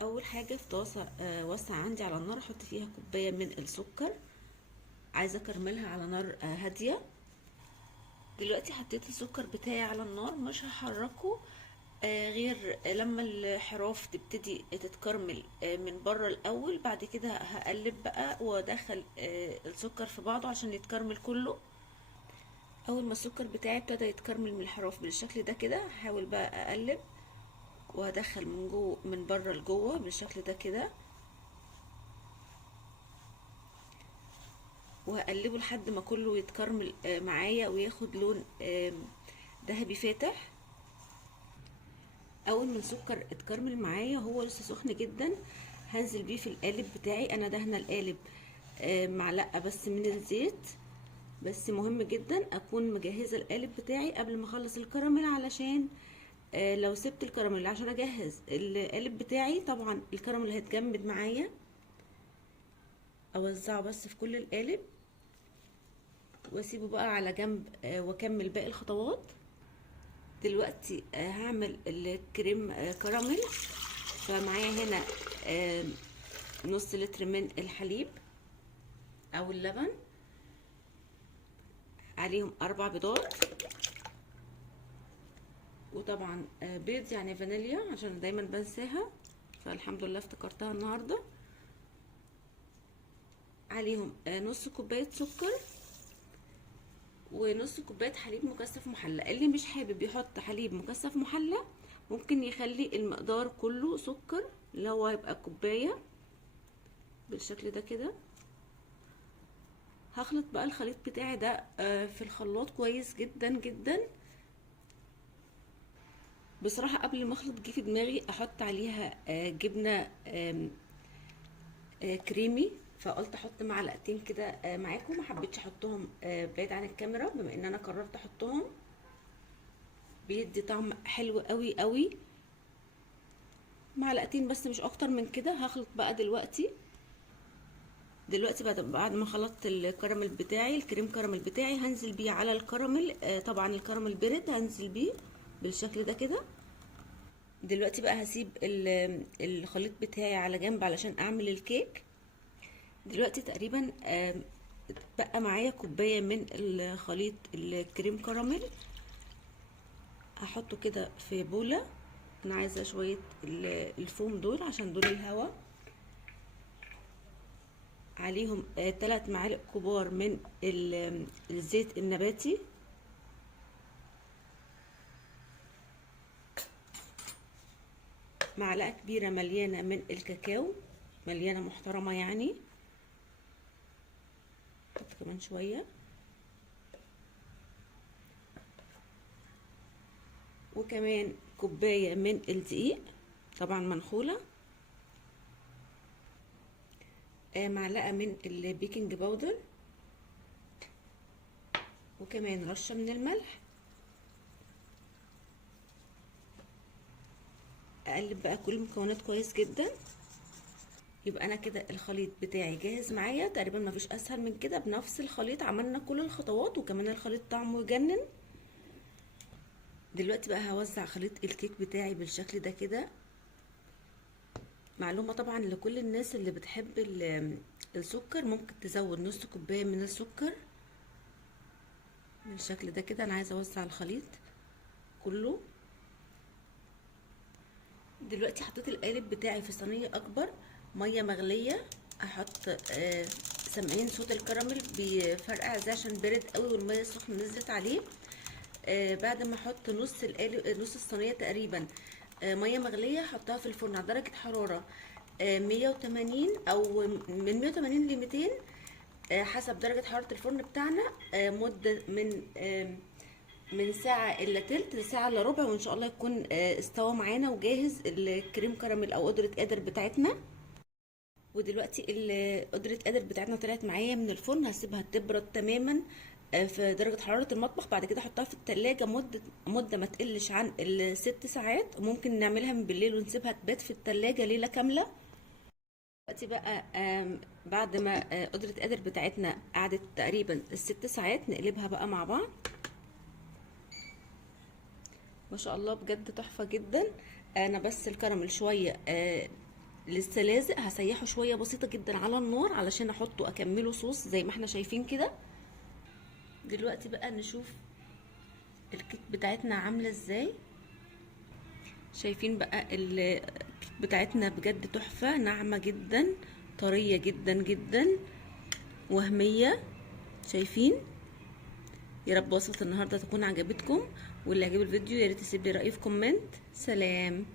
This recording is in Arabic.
اول حاجه في طاسه واسعه عندي على النار احط فيها كوبايه من السكر. عايزه اكرملها على نار هاديه. دلوقتي حطيت السكر بتاعي على النار، مش هحركه غير لما الحراف تبتدي تتكرمل من بره الاول. بعد كده هقلب بقى وادخل السكر في بعضه عشان يتكرمل كله. اول ما السكر بتاعي ابتدى يتكرمل من الحراف بالشكل ده كده، هحاول بقى اقلب وهدخل من جوه من بره لجوه بالشكل ده كده، وهقلبه لحد ما كله يتكرمل معايا وياخد لون ذهبي فاتح. اول ما السكر اتكرمل معايا هو لسه سخن جدا، هنزل بيه في القالب بتاعي. انا دهنه القالب معلقه بس من الزيت. بس مهم جدا اكون مجهزه القالب بتاعي قبل ما اخلص الكراميل، علشان لو سبت الكراميل عشان اجهز القالب بتاعي طبعا الكراميل هيتجمد معايا. اوزعه بس في كل القالب واسيبه بقى على جنب واكمل باقي الخطوات. دلوقتي هعمل الكريم كراميل. فمعايا هنا نص لتر من الحليب او اللبن، عليهم 4 بيضات، وطبعا بيض يعني فانيليا عشان دايما بنساها، فالحمد لله افتكرتها النهارده. عليهم نص كوبايه سكر ونص كوبايه حليب مكثف محلى. اللي مش حابب يحط حليب مكثف محلى ممكن يخلي المقدار كله سكر، اللي هو يبقى كوبايه بالشكل ده كده. هخلط بقى الخليط بتاعي ده في الخلاط كويس جدا جدا. بصراحه قبل ما اخلط جه في دماغي احط عليها جبنه كريمي، فقلت احط معلقتين كده معاكم. ما حبيتش احطهم بعيد عن الكاميرا، بما ان انا قررت احطهم. بيدي طعم حلو قوي قوي. معلقتين بس مش اكتر من كده. هخلط بقى دلوقتي بعد ما خلطت الكراميل بتاعي، الكريم كراميل بتاعي، هنزل بيه على الكراميل. طبعا الكراميل برد، هنزل بيه بالشكل ده كده. دلوقتي بقى هسيب الخليط بتاعي على جنب علشان اعمل الكيك. دلوقتي تقريبا بقى معايا كوبايه من الخليط الكريم كراميل. هحطه كده في بوله. انا عايزه شويه الفوم دول عشان دول الهوا. عليهم 3 معالق كبار من الزيت النباتي، معلقه كبيره مليانه من الكاكاو، مليانه محترمه يعني. حط كمان شويه، وكمان كوبايه من الدقيق طبعا منخوله، معلقه من البيكنج باودر، وكمان رشه من الملح. اقلب بقى كل المكونات كويس جدا. يبقى انا كده الخليط بتاعي جاهز معايا تقريبا. ما فيش اسهل من كده، بنفس الخليط عملنا كل الخطوات، وكمان الخليط طعمه يجنن. دلوقتي بقى هوزع خليط الكيك بتاعي بالشكل ده كده. معلومة طبعا لكل الناس اللي بتحب السكر، ممكن تزود نص كوباية من السكر بالشكل ده كده. انا عايزة اوزع الخليط كله. دلوقتي حطيت القالب بتاعي في صينية اكبر، مية مغلية. احط سامعين صوت الكراميل بيفرقع ازاي عشان بارد قوي والمية السخنة نزلت عليه. بعد ما احط نص القالب، نص الصينية تقريبا مية مغلية، احطها في الفرن على درجة حرارة 180 او من 180 ل 200 حسب درجة حرارة الفرن بتاعنا. مدة من ساعة الا تلت لساعة الا ربع، وان شاء الله يكون استوى معانا وجاهز الكريم كراميل او قدرة قادر بتاعتنا. ودلوقتي قدرة قادر بتاعتنا طلعت معايا من الفرن. هسيبها تبرد تماما في درجة حرارة المطبخ. بعد كده احطها في التلاجة مدة ما تقلش عن ال6 ساعات. ممكن نعملها من بالليل ونسيبها تبات في التلاجة ليلة كاملة. دلوقتي بقى بعد ما قدرة قادر بتاعتنا قعدت تقريبا ال6 ساعات، نقلبها بقى مع بعض. ما شاء الله بجد تحفة جدا. انا بس الكراميل شوية لسه لازق، هسيحه شويه بسيطه جدا على النار علشان احطه اكمله صوص زي ما احنا شايفين كده. دلوقتي بقى نشوف الكيك بتاعتنا عامله ازاي. شايفين بقى الكيك بتاعتنا بجد تحفه، ناعمه جدا، طريه جدا جدا، وهميه. شايفين؟ يا رب وصفة النهارده تكون عجبتكم، واللي عجب الفيديو يا ريت تسيب لي رأي في كومنت. سلام.